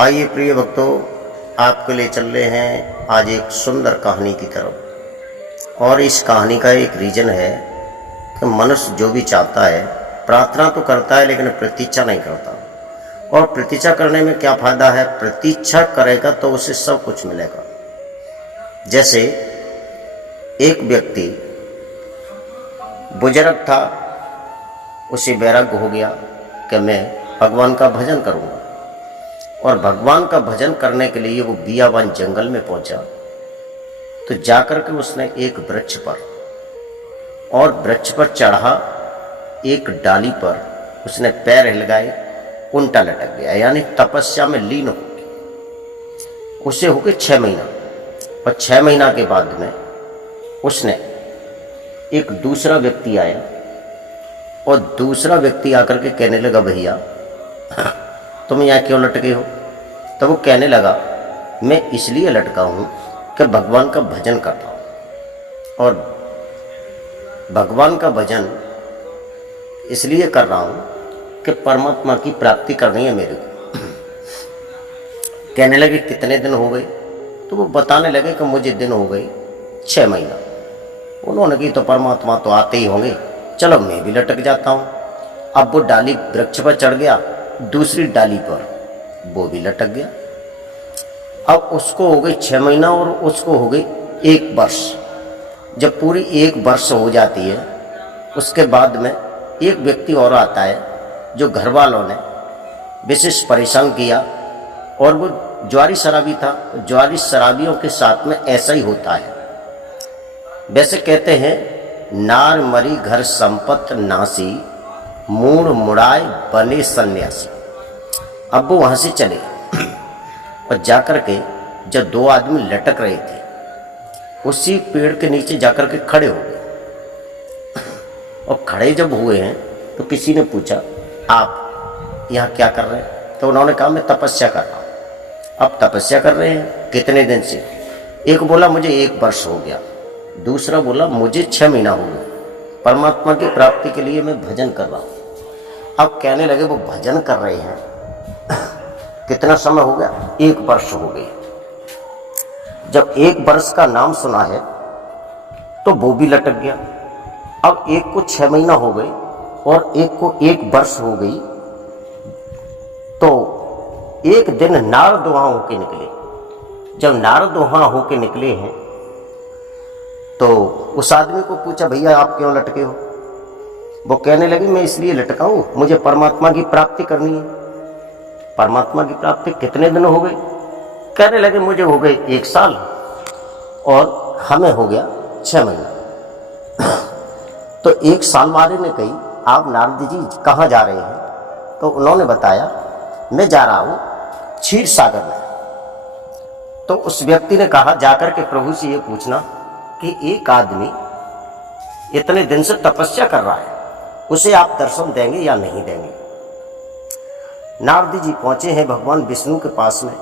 आइए प्रिय भक्तों, आपके लिए चल रहे हैं आज एक सुंदर कहानी की तरफ। और इस कहानी का एक रीजन है कि मनुष्य जो भी चाहता है, प्रार्थना तो करता है लेकिन प्रतीक्षा नहीं करता। और प्रतीक्षा करने में क्या फ़ायदा है? प्रतीक्षा करेगा तो उसे सब कुछ मिलेगा। जैसे एक व्यक्ति बुजुर्ग था, उसे वैराग्य हो गया कि मैं भगवान का भजन करूँगा। और भगवान का भजन करने के लिए वो बियाबान जंगल में पहुंचा। तो जाकर के उसने एक वृक्ष पर, और वृक्ष पर चढ़ा, एक डाली पर उसने पैर हिलगाए, उल्टा लटक गया, यानी तपस्या में लीन हो गया। उसे हो गए 6 महीना। और 6 महीना के बाद में उसने एक दूसरा व्यक्ति आया, और दूसरा व्यक्ति आकर के कहने लगा, भैया तुम यहाँ क्यों लटके हो? तो वो कहने लगा, मैं इसलिए लटका हूँ कि भगवान का भजन कर रहा हूँ। और भगवान का भजन इसलिए कर रहा हूँ कि परमात्मा की प्राप्ति करनी है मेरे को। कहने लगे, कितने दिन हो गए? तो वो बताने लगे कि मुझे दिन हो गए 6 महीना। उन्होंने कही, तो परमात्मा तो आते ही होंगे, चलो मैं भी लटक जाता हूँ। अब वो डाली वृक्ष पर चढ़ गया, दूसरी डाली पर वो भी लटक गया। अब उसको हो गई 6 महीना और उसको हो गई 1 वर्ष। जब पूरी 1 वर्ष हो जाती है, उसके बाद में एक व्यक्ति और आता है जो घर वालों ने विशेष परेशान किया, और वो ज्वारी शराबी था। ज्वारी शराबियों के साथ में ऐसा ही होता है। वैसे कहते हैं, नार मरी घर संपत्त नासी, मूड मुड़ाए बने सन्यासी। अब वो वहाँ से चले और जाकर के जब 2 आदमी लटक रहे थे, उसी पेड़ के नीचे जाकर के खड़े हो गए। और खड़े जब हुए हैं तो किसी ने पूछा, आप यहाँ क्या कर रहे हैं? तो उन्होंने कहा, मैं तपस्या कर रहा हूँ। अब तपस्या कर रहे हैं कितने दिन से? एक बोला, मुझे 1 वर्ष हो गया। दूसरा बोला, मुझे 6 महीना हो गया। परमात्मा की प्राप्ति के लिए मैं भजन कर रहा हूँ। अब कहने लगे, वो भजन कर रहे हैं कितना समय हो गया? 1 वर्ष हो गई। जब 1 वर्ष का नाम सुना है तो वो भी लटक गया। अब एक को 6 महीना हो गए और एक को 1 वर्ष हो गई। तो एक दिन नारद वहां होके निकले। जब नारद वहां होके निकले हैं तो उस आदमी को पूछा, भैया आप क्यों लटके हो? वो कहने लगे, मैं इसलिए लटका हूं, मुझे परमात्मा की प्राप्ति करनी है। परमात्मा की प्राप्ति कितने दिन हो गए? कहने लगे, मुझे हो गए 1 साल और हमें हो गया 6 महीना। तो 1 साल वाले ने कही, आप नारद जी कहाँ जा रहे हैं? तो उन्होंने बताया, मैं जा रहा हूँ क्षीर सागर में। तो उस व्यक्ति ने कहा, जाकर के प्रभु से ये पूछना कि एक आदमी इतने दिन से तपस्या कर रहा है, उसे आप दर्शन देंगे या नहीं देंगे? नारद जी पहुंचे हैं भगवान विष्णु के पास में,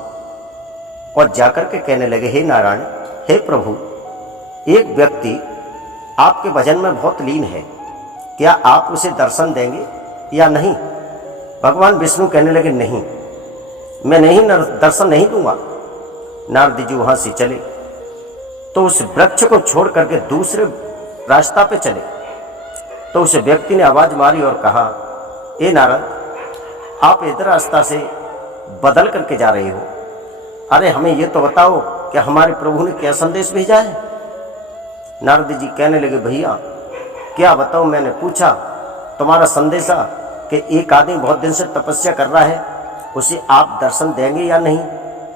और जाकर के कहने लगे, हे नारायण, हे प्रभु, एक व्यक्ति आपके भजन में बहुत लीन है, क्या आप उसे दर्शन देंगे या नहीं? भगवान विष्णु कहने लगे, नहीं, मैं नहीं दर्शन नहीं दूंगा। नारद जी वहां से चले तो उस वृक्ष को छोड़ करके दूसरे रास्ता पे चले। तो उस व्यक्ति ने आवाज मारी और कहा, ए नारद, आप इधर रास्ता से बदल करके जा रहे हो। अरे हमें ये तो बताओ कि हमारे प्रभु ने क्या संदेश भेजा है? नारद जी कहने लगे, भैया क्या बताओ, मैंने पूछा तुम्हारा संदेशा कि एक आदमी बहुत दिन से तपस्या कर रहा है, उसे आप दर्शन देंगे या नहीं?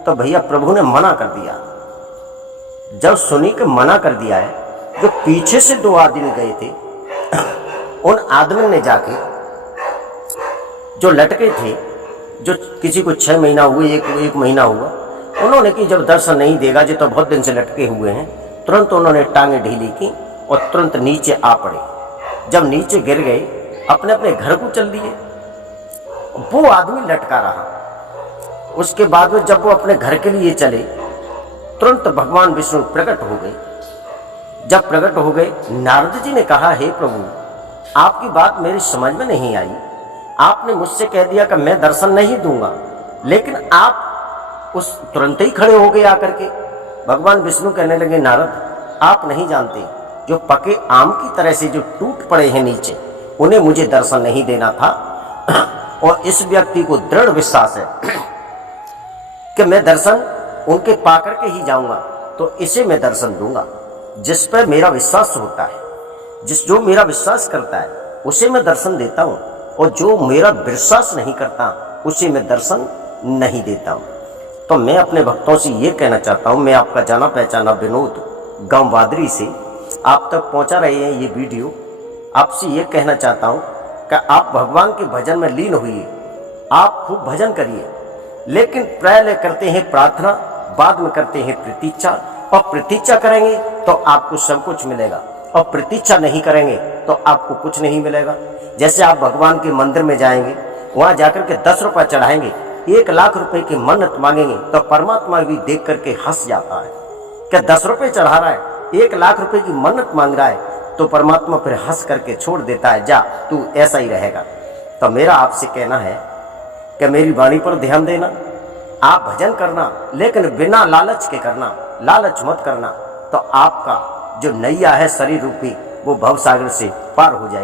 तो भैया प्रभु ने मना कर दिया। जब सुनी कि मना कर दिया है, जो पीछे से 2 आदमी गए थे, उन आदमी ने जाके जो लटके थे, जो किसी को 6 महीना हुए, एक महीना हुआ, उन्होंने कि जब दर्शन नहीं देगा, जो तो बहुत दिन से लटके हुए हैं, तुरंत उन्होंने टांगे ढीली की और तुरंत नीचे आ पड़े। जब नीचे गिर गए, अपने अपने घर को चल दिए। वो आदमी लटका रहा। उसके बाद में जब वो अपने घर के लिए चले, तुरंत भगवान विष्णु प्रकट हो गए। जब प्रकट हो गए, नारद जी ने कहा, हे प्रभु, आपकी बात मेरी समझ में नहीं आई। आपने मुझसे कह दिया कि मैं दर्शन नहीं दूंगा, लेकिन आप उस तुरंत ही खड़े हो गए आकर के। भगवान विष्णु कहने लगे, नारद आप नहीं जानते, जो पके आम की तरह से जो टूट पड़े हैं नीचे, उन्हें मुझे दर्शन नहीं देना था। और इस व्यक्ति को दृढ़ विश्वास है कि मैं दर्शन उनके पाकर के ही जाऊंगा, तो इसे मैं दर्शन दूंगा। जिस पर मेरा विश्वास होता है, जो मेरा विश्वास करता है, उसे मैं दर्शन देता हूं, और जो मेरा विश्वास नहीं करता उसे मैं दर्शन नहीं देता हूं। तो मैं अपने भक्तों से ये कहना चाहता हूं, मैं आपका जाना पहचाना विनोद गांव वादरी से आप तक पहुंचा रहे हैं ये वीडियो। आपसे ये कहना चाहता हूं कि आप भगवान के भजन में लीन होइए, आप खूब भजन करिए, लेकिन पहले करते हैं प्रार्थना, बाद में करते हैं प्रतीक्षा। और प्रतीक्षा करेंगे तो आपको सब कुछ मिलेगा, और प्रतीक्षा नहीं करेंगे तो आपको कुछ नहीं मिलेगा। जैसे आप भगवान के मंदिर में जाएंगे, वहां जाकर के 10 रुपये चढ़ाएंगे, 1 लाख रुपए की मन्नत मांगेंगे, तो परमात्मा भी देख करके हंस जाता है। क्या 10 रुपये चढ़ा रहा है, 1 लाख रुपए की मन्नत मांग रहा है, तो परमात्मा फिर हंस करके छोड़ देता है, जा तू ऐसा ही रहेगा। तो मेरा आपसे कहना है कि मेरी वाणी पर ध्यान देना, आप भजन करना, लेकिन बिना लालच के करना, लालच मत करना, तो आपका जो नैया है शरीर रूपी, वो भवसागर से पार हो जाए।